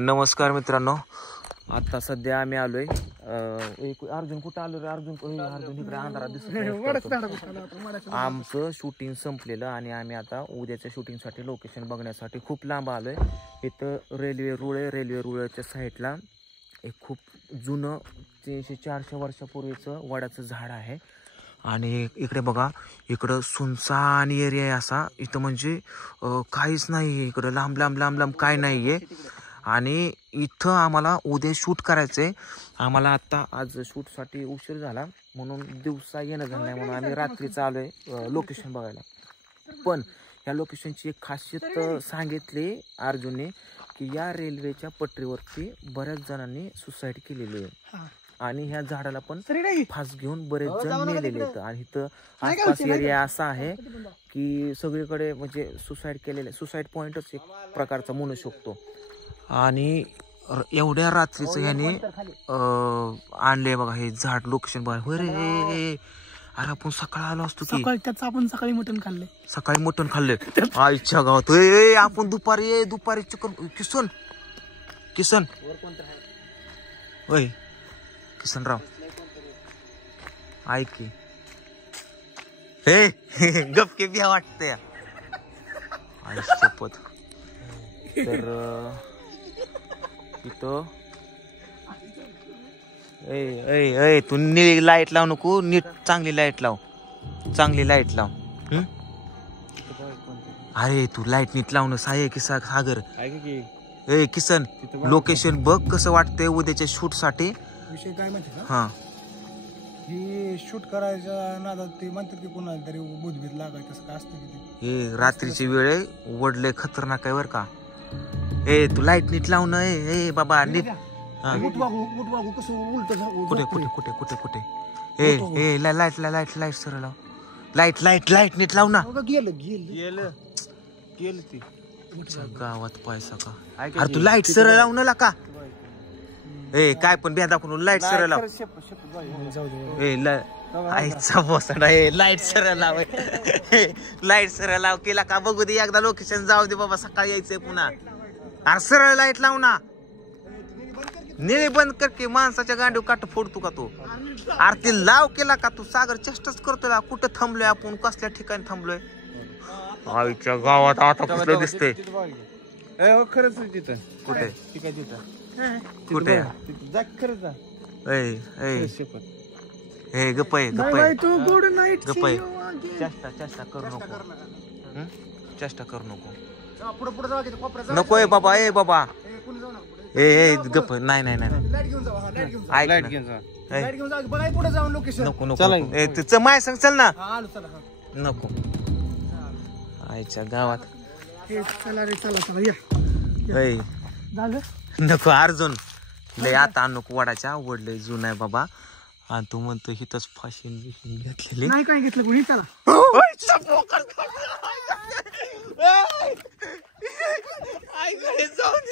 नमस्कार मित्रांनो, आता सध्या आम्ही आलोय अर्जुन कुठं आलो रे? अर्जुन इकडे अंधारात दिसत. आमचं शूटिंग संपलेलं आणि आम्ही आता उद्याच्या शूटिंगसाठी लोकेशन बघण्यासाठी खूप लांब आलोय. इथं रेल्वे रुळच्या साईडला एक खूप जुनं 300-400 वर्षापूर्वीचं वडाचं झाड आहे. आणि इकडे बघा, इकडं सुनसान एरिया आहे असा. इथं म्हणजे काहीच नाही आहे, इकडं लांब काय नाही आहे. आणि इथं आम्हाला उद्या शूट करायचं आहे. आम्हाला आत्ता आज शूटसाठी उशीर झाला म्हणून दिवसा येणं झालं नाही, म्हणून आम्ही रात्रीचं आलो आहे लोकेशन बघायला. पण या लोकेशनची एक खासियत सांगितली अर्जुनने की या रेल्वेच्या पटरीवरती बऱ्याच जणांनी सुसाईड केलेली आहे आणि ह्या झाडाला पण फास घेऊन बरेच जण मेलेले आहेत. आणि इथं आसपास एरिया असा आहे की सगळीकडे म्हणजे सुसाईड पॉइंटच एक प्रकारचा म्हणू शकतो. आणि एवढ्या रात्रीचं याने आणले बघा हे झाड लोकेशन बघा. अरे आपण सकाळी आलो असतो की आपण सकाळी मटण खाल्ले आईच्या गावात. आपण दुपारी चिकन किसन होय किसनराव ऐक की हे गपके बिया वाटते आई शपथ. तर इथं ए तू निळी लाईट लाव नको, नीट चांगली लाईट लाव. अरे तू लाईट नीट लावणं साय की सागर. ए किसन लोकेशन बघ कसं वाटतंय उद्याच्या शूट साठी. विषय काय माहिती का? हा ही शूट करायच्या नादात ते म्हणतात की कोणाला तरी बुधबीत लागाय तसं काय असतं की हे रात्रीची वेळ वडले खतरनाक आहे बर का. ए तू लाईट नीट लावणं. ए बाबा नीट. कुठे ए लाईट सरळ लाव. लाईट नीट लाव ना. गावात पैसा का? अरे तू लाईट सरळ लाव ना का. ए काय पण बेदा करून लाईट सरळ लाव. आईचा बोसडा. लाईट सरळ लाव. लाईट सरळ लाव केला का बघू दे एकदा लोकेशन. जाऊ दे बाबा, सकाळी यायचंय पुन्हा. अरे सरळ लाईट लाव ना. निळी बंद कर की माणसाच्या गांडीव काट फोडतो का तू. अरे ते लाव केला का तू. सागर चेष्टाच करतोय. कुठं थांबलोय आपण, कसल्या ठिकाणी थांबलोय. आईच्या गावात आता कुठलं दिसतंय. खरंच तिथं कुठे कुठे हे गप्पय चेष्टा करू नको. नकोय बाबा. ए बाबा ए गप. नाही नको माय सांग चल ना. नको आईच्या गावात. नको अर्जुन लय आता नको. वडाच्या वडलय जुन आहे बाबा. आणि तू म्हणतो हिथच फाशी घेतलेली नाही. काय घेतलं कोणी? चला जाऊन